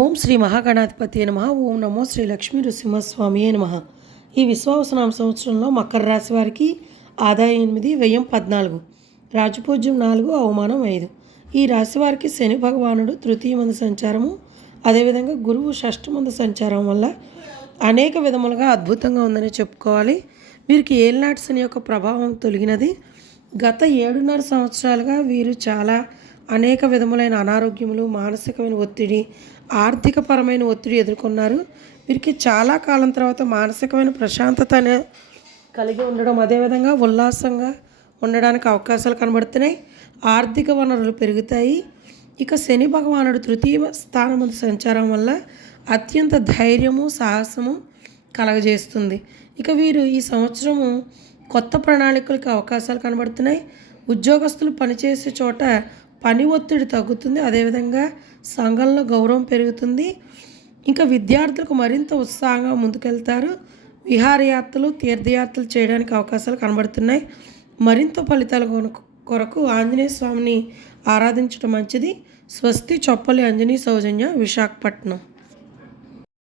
ఓం శ్రీ మహాగణాధిపతి నమ. ఓం నమో శ్రీ లక్ష్మీ నృసింహస్వామి నమ. ఈ విశ్వావసనామ సంవత్సరంలో మకర రాశి వారికి ఆదాయం 8, వ్యయం 14, రాజపూజ్యం 4, అవమానం 5. ఈ రాశి వారికి శని భగవానుడు తృతీయ మంది సంచారము, అదేవిధంగా గురువు షష్ఠ మంది సంచారం వల్ల అనేక విధములుగా అద్భుతంగా ఉందని చెప్పుకోవాలి. వీరికి ఏలినాటి శని యొక్క ప్రభావం తొలగినది. గత 7.5 సంవత్సరాలుగా వీరు చాలా అనేక విధములైన అనారోగ్యములు, మానసికమైన ఒత్తిడి, ఆర్థికపరమైన ఒత్తిడి ఎదుర్కొన్నారు. వీరికి చాలా కాలం తర్వాత మానసికమైన ప్రశాంతత కలిగి ఉండడం, అదేవిధంగా ఉల్లాసంగా ఉండడానికి అవకాశాలు కనబడుతున్నాయి. ఆర్థిక వనరులు పెరుగుతాయి. ఇక శని భగవానుడు తృతీయ స్థానం సంచారం వల్ల అత్యంత ధైర్యము, సాహసము కలగజేస్తుంది. ఇక వీరు ఈ సంవత్సరము కొత్త ప్రణాళికలకు అవకాశాలు కనబడుతున్నాయి. ఉద్యోగస్తులు పనిచేసే చోట పని ఒత్తిడి తగ్గుతుంది. అదేవిధంగా సంఘంలో గౌరవం పెరుగుతుంది. ఇంకా విద్యార్థులకు మరింత ఉత్సాహంగా ముందుకెళ్తారు. విహారయాత్రలు, తీర్థయాత్రలు చేయడానికి అవకాశాలు కనబడుతున్నాయి. మరింత ఫలితాల కొరకు ఆంజనేయ స్వామిని ఆరాధించడం మంచిది. స్వస్తి. చొప్పలి అంజనీ సౌజన్య, విశాఖపట్నం.